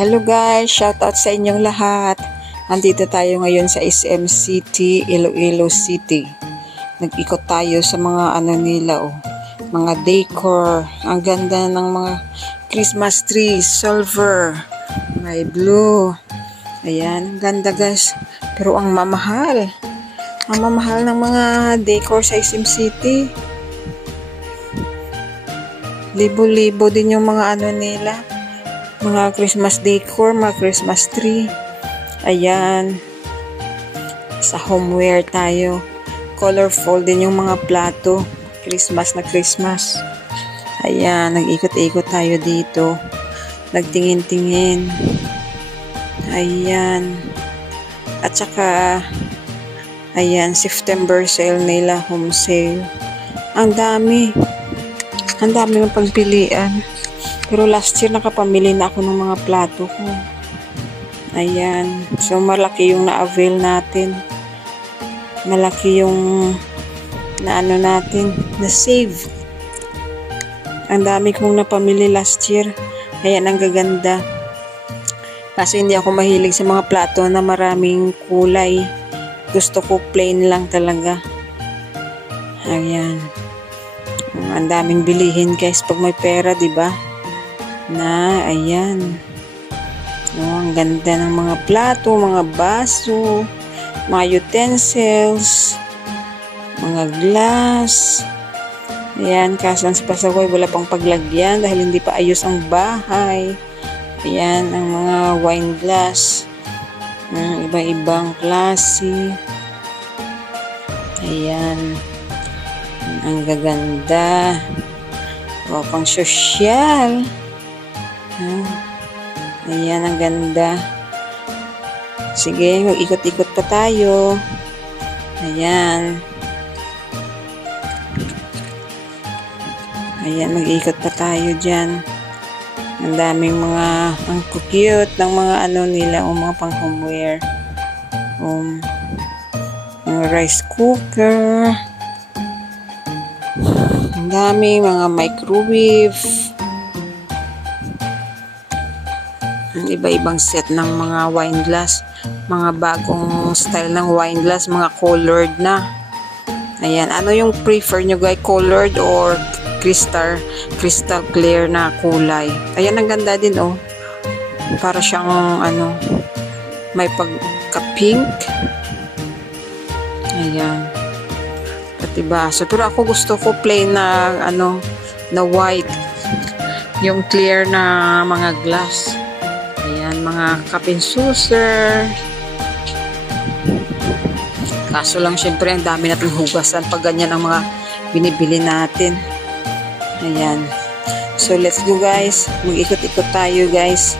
Hello guys, shout out sa inyong lahat. Andito tayo ngayon sa SM City, Iloilo City. Nag-ikot tayo sa mga nila mga decor. Ang ganda ng mga Christmas tree, silver, may blue. Ayan, ang ganda guys. Pero ang mamahal. Ang mamahal ng mga decor sa SM City. Libo-libo din yung mga nila. Mga Christmas decor, mga Christmas tree. Ayan. Sa homeware tayo. Colorful din yung mga plato. Christmas na Christmas. Ayan, nag-ikot-ikot tayo dito. Nagtingin-tingin. Ayan. At saka, ayan, September sale nila, home sale. Ang dami. Ang dami ng pagpilian. Pero last year nakapamili na ako ng mga plato ko. Ayan. So malaki yung na-avail natin. Malaki yung natin, na-save. Ang dami kong napamili last year. Ayan, ang gaganda. Kasi hindi ako mahilig sa mga plato na maraming kulay. Gusto ko plain lang talaga. Ayan. Ang daming bilihin guys pag may pera, di ba? Ayan. Ang ganda ng mga plato, mga baso, mga utensils, mga glass. Ayan, kaso lang sa Pasaway wala pang paglagyan dahil hindi pa ayos ang bahay. Ayan, ang mga wine glass. Iba-ibang klase. Ayan. Ang gaganda. Pang sosyal. Ayan, ang ganda. Sige, mag-ikot-ikot pa tayo. Ayan. Ayan, mag-ikot pa tayo dyan. Ang daming mga, ang cute ng mga nila, mga pang homeware. Mga rice cooker. Ang dami, mga microwave. Iba-ibang set ng mga wine glass, mga bagong style ng wine glass, mga colored na. Ayan, ano yung prefer nyo guys, colored or crystal clear na kulay? Ayan, ang ganda din para siyang may pagka-pink. Ayan, pati baso. Pero ako gusto ko plain na na white, yung clear na mga glass. Ayan, mga cup and saucer. Kaso lang, syempre, ang dami natin hugasan pag ganyan ang mga binibili natin. Ayan. So, let's go guys. Mag-ikot-ikot tayo guys.